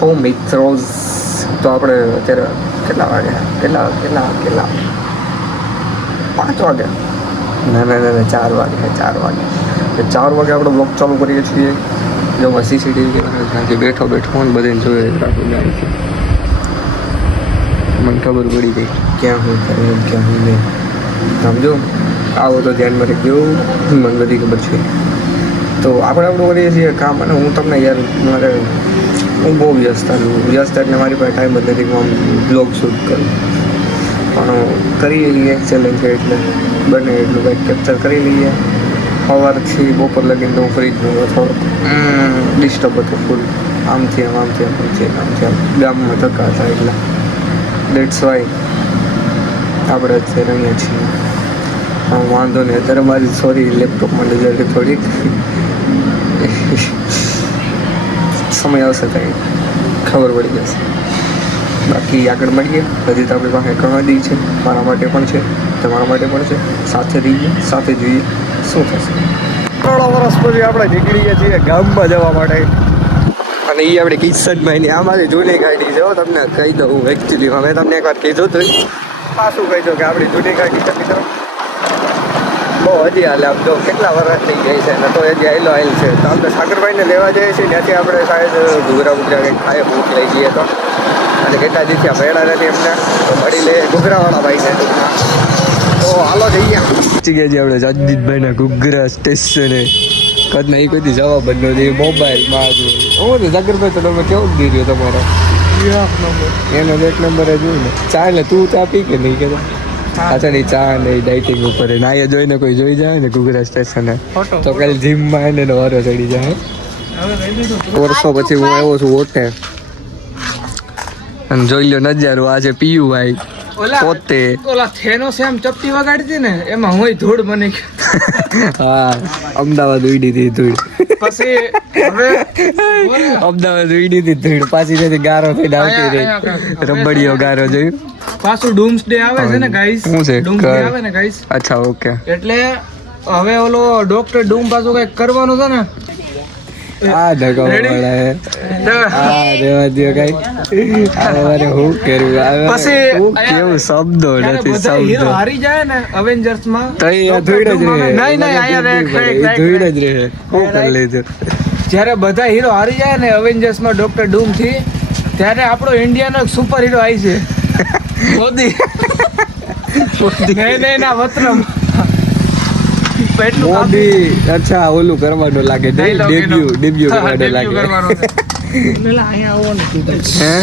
છો મિત્રો? તો આપણે અત્યારે કેટલા વાગે? કેટલા 5 વાગે? ના 4 વાગે. તો 4 વાગે આપણે બ્લોગ ચાલુ કરીએ છીએ. જો સીસીટીવી ત્યાંથી બેઠો ને બધાને જોઈ રાખું જાય છે. મને ખબર પડી ગઈ ક્યાં હું કરું ક્યાં હું નહીં. સમજો આવો તો ધ્યાનમાં રાખજો, મને બધી ખબર છે. તો આપણે કરીએ છીએ કામ. અને હું તમને યાર હું બહુ વ્યસ્ત એટલે મારી પાસે ટાઈમ જ નથી કે હું બ્લોગ શૂટ કરું. પણ કરી લઈએ ચેલેન્જ છે એટલે બને એટલું કંઈક કેપ્ચર કરી લઈએ. સવારથી બપોર લગીને તો હું ફ્રી જ નહોતો, થોડોક ડિસ્ટર્બ હતો ફૂલ. આમથી આમ ગામમાં ધક્કા હતા એટલે ડેટ્સ વાય આપણે અત્યારે અહીંયા છીએ. હા વાંધો નહીં. અત્યારે મારી સોરી લેપટોપમાં નજર થોડીક સમય આવશે કંઈ ખબર પડી જશે. બાકી આગળ મળીએ. હજી તો આપણી પાસે ઘણા દી છે, મારા માટે પણ છે, તમારા માટે પણ છે. સાથે રહીએ, સાથે જોઈએ શું થશે. 3 વર્ષ પછી આપણે નીકળીએ છીએ ગામમાં જવા માટે. અને એ આપણે કિસ્સતમાં એની અમારી જૂની ગાડી છે. તમને કહી દઉં, એકચ્યુઅલી અમે તમને એકવાર કીધું હતું, પાછું કહી દઉં કે આપણી જૂની ગાડી છે મિત્રો. બહુ હજી હાલે. આમ તો કેટલા વર્ષ થઈ જાય છે ને તો હજી આયલો આવેલ છે. તો આપણે સાગરભાઈને લેવા જઈએ છીએ. ત્યાંથી આપણે શાયદ ઘૂઘરા કંઈક ખાય ભૂખ લઈ જઈએ તો. અને કેટલા દિવસથી ભેડા નથી એમને તો મળી લે ઘૂઘરાવાળા ભાઈને. તો હાલો જઈએ. પહોંચી ગયા છીએ આપણે જાજીદભાઈના ઘૂઘરા સ્ટેશને. કદના એ કોઈ જવાબ જ નથી મોબાઈલમાં. હું તો સાગરભાઈ તો તમે કેવું જ દીધું તમારો એનો 1 નંબર જ હોય ને. ચા ને તું ચા પી કે નહીં કહેતા? અચ્છા નહીં, ચા નહીં ડાઇટિંગ ઉપર ના એ જોઈને કોઈ જોઈ જાય ને ઘૂઘરા સ્ટેશને તો કાલે જીમમાં એને વારો ચડી જાય. વર્ષો પછી હું આવ્યો છું ઓઠે અને જોઈ લો નજારો. આજે પીયું ભાઈ પોતે ઓલા થેનો સેમ ચપટી વગાડતી ને એમાં હું ધૂળ બની હા અમદાવાદ ઉડી હતી ધૂળ. પછી હવે અમદાવાદ ઉડી હતી ધૂળ. પાછી નથી ગારો થઈને આવતી રહી. રબડીયો ગારો જોયું. પાછું ડૂમ્સડે આવે છે ને ગાઈસ. શું છે? ડૂમ્સડે આવે ને ગાઈસ. અચ્છા ઓકે. એટલે હવે ઓલો ડોક્ટર ડૂમ પાછું કઈક કરવાનું છે ને. આ ડગો વાળા હે. આ રેવા દયો કઈ. હવે હું કર્યું પછી કેવું શબ્દો નથી બધા હીરો શબ્દો. હારી જાય ને અવેન્જર્સ માં તો એ ધૂળ જ રહે. નહીં અહીંયા ધૂળ જ રહે. હું કરી લીધું. જ્યારે બધા હીરો હારી જાય ને અવેન્જર્સ માં ડોક્ટર ડૂમ થી, ત્યારે આપણો ઇન્ડિયાનો એક સુપર હીરો આવી છે મોદી. નહીં ના વતનમ મોદી. અચ્છા ઓલું કરવાનું લાગે. ડેબ્યુ કરવાનું લાગે. અહીંયા આવવાનું હે